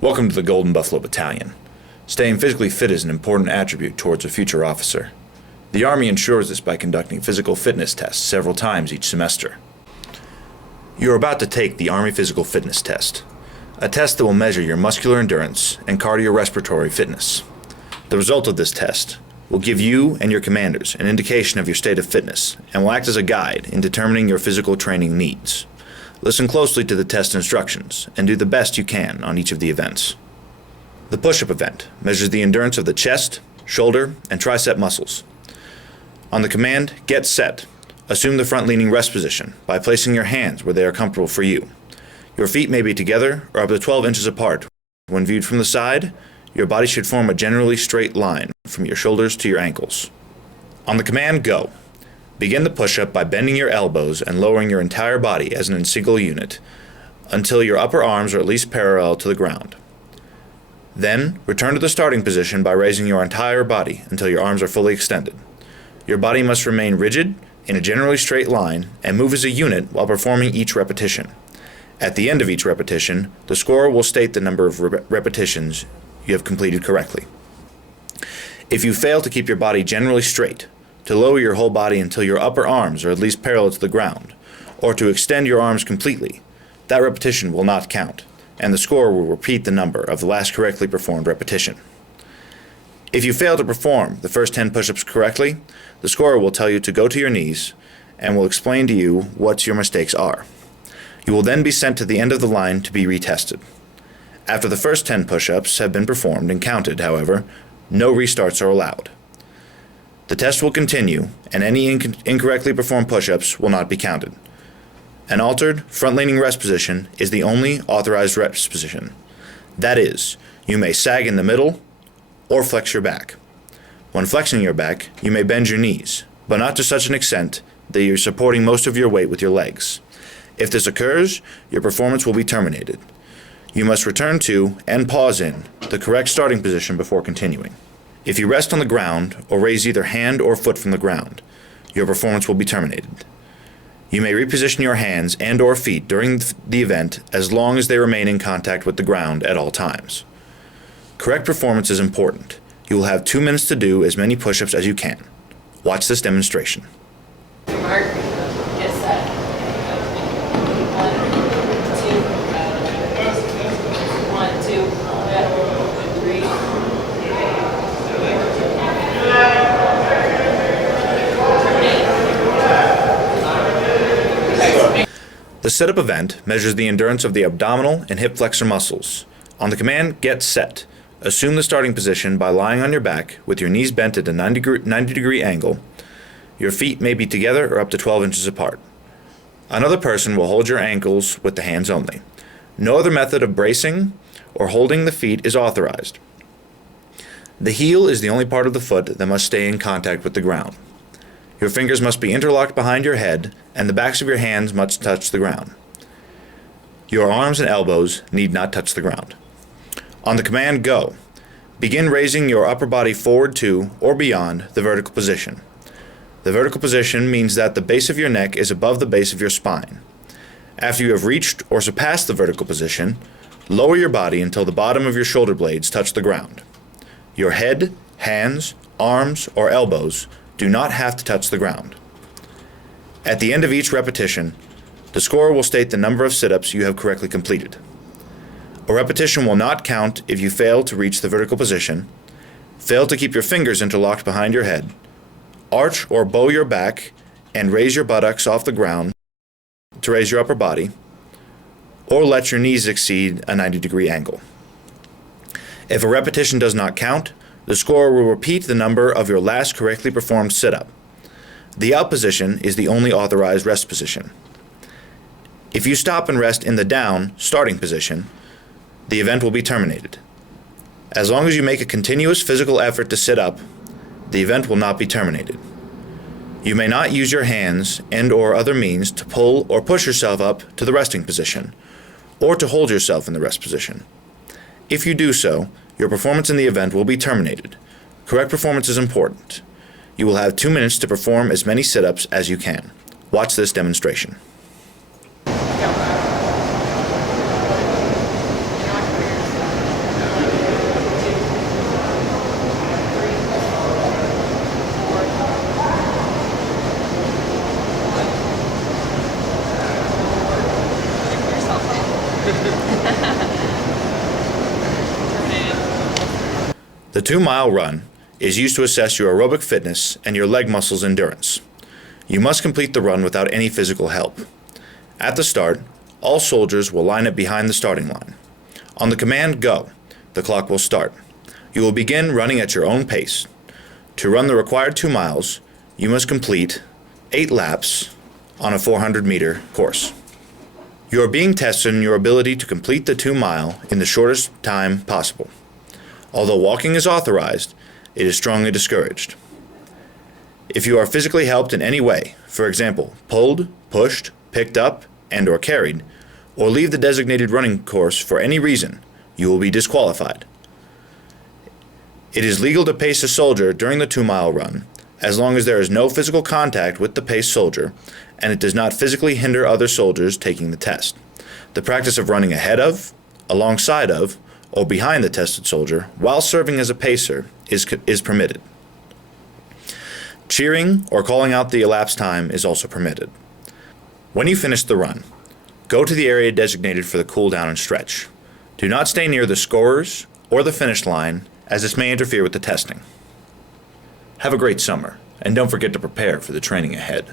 Welcome to the Golden Buffalo Battalion. Staying physically fit is an important attribute towards a future officer. The Army ensures this by conducting physical fitness tests several times each semester. You are about to take the Army Physical Fitness Test, a test that will measure your muscular endurance and cardiorespiratory fitness. The result of this test will give you and your commanders an indication of your state of fitness and will act as a guide in determining your physical training needs. Listen closely to the test instructions and do the best you can on each of the events. The push-up event measures the endurance of the chest, shoulder, and tricep muscles. On the command, "Get set," assume the front-leaning rest position by placing your hands where they are comfortable for you. Your feet may be together or up to 12 inches apart. When viewed from the side, your body should form a generally straight line from your shoulders to your ankles. On the command, "Go," begin the push-up by bending your elbows and lowering your entire body as an single unit until your upper arms are at least parallel to the ground. Then, return to the starting position by raising your entire body until your arms are fully extended. Your body must remain rigid in a generally straight line and move as a unit while performing each repetition. At the end of each repetition, the scorer will state the number of repetitions you have completed correctly. If you fail to keep your body generally straight, to lower your whole body until your upper arms are at least parallel to the ground, or to extend your arms completely, that repetition will not count, and the scorer will repeat the number of the last correctly performed repetition. If you fail to perform the first 10 push-ups correctly, the scorer will tell you to go to your knees and will explain to you what your mistakes are. You will then be sent to the end of the line to be retested. After the first 10 push-ups have been performed and counted, however, no restarts are allowed. The test will continue, and any incorrectly performed push-ups will not be counted. An altered, front-leaning rest position is the only authorized rest position. That is, you may sag in the middle or flex your back. When flexing your back, you may bend your knees, but not to such an extent that you're supporting most of your weight with your legs. If this occurs, your performance will be terminated. You must return to, and pause in, the correct starting position before continuing. If you rest on the ground or raise either hand or foot from the ground, your performance will be terminated. You may reposition your hands and or feet during the event as long as they remain in contact with the ground at all times. Correct performance is important. You will have 2 minutes to do as many push-ups as you can. Watch this demonstration. Mark, get set. 1, 2, 1, 2, 3. The sit-up event measures the endurance of the abdominal and hip flexor muscles. On the command, "Get set," assume the starting position by lying on your back with your knees bent at a 90-degree angle. Your feet may be together or up to 12 inches apart. Another person will hold your ankles with the hands only. No other method of bracing or holding the feet is authorized. The heel is the only part of the foot that must stay in contact with the ground. Your fingers must be interlocked behind your head, and the backs of your hands must touch the ground. Your arms and elbows need not touch the ground. On the command, "Go," begin raising your upper body forward to, or beyond, the vertical position. The vertical position means that the base of your neck is above the base of your spine. After you have reached or surpassed the vertical position, lower your body until the bottom of your shoulder blades touch the ground. Your head, hands, arms, or elbows do not have to touch the ground. At the end of each repetition, the scorer will state the number of sit-ups you have correctly completed. A repetition will not count if you fail to reach the vertical position, fail to keep your fingers interlocked behind your head, arch or bow your back and raise your buttocks off the ground to raise your upper body, or let your knees exceed a 90-degree angle. If a repetition does not count, the scorer will repeat the number of your last correctly performed sit-up. The out position is the only authorized rest position. If you stop and rest in the down, starting position, the event will be terminated. As long as you make a continuous physical effort to sit up, the event will not be terminated. You may not use your hands and or other means to pull or push yourself up to the resting position, or to hold yourself in the rest position. If you do so, your performance in the event will be terminated. Correct performance is important. You will have 2 minutes to perform as many sit-ups as you can. Watch this demonstration. The 2-mile run is used to assess your aerobic fitness and your leg muscles' endurance. You must complete the run without any physical help. At the start, all soldiers will line up behind the starting line. On the command "Go," the clock will start. You will begin running at your own pace. To run the required 2 miles, you must complete 8 laps on a 400-meter course. You are being tested in your ability to complete the 2-mile in the shortest time possible. Although walking is authorized, it is strongly discouraged. If you are physically helped in any way, for example, pulled, pushed, picked up, and/or carried, or leave the designated running course for any reason, you will be disqualified. It is legal to pace a soldier during the 2-mile run, as long as there is no physical contact with the paced soldier, and it does not physically hinder other soldiers taking the test. The practice of running ahead of, alongside of, or behind the tested soldier while serving as a pacer is permitted. Cheering or calling out the elapsed time is also permitted. When you finish the run, go to the area designated for the cool down and stretch. Do not stay near the scorers or the finish line, as this may interfere with the testing. Have a great summer, and don't forget to prepare for the training ahead.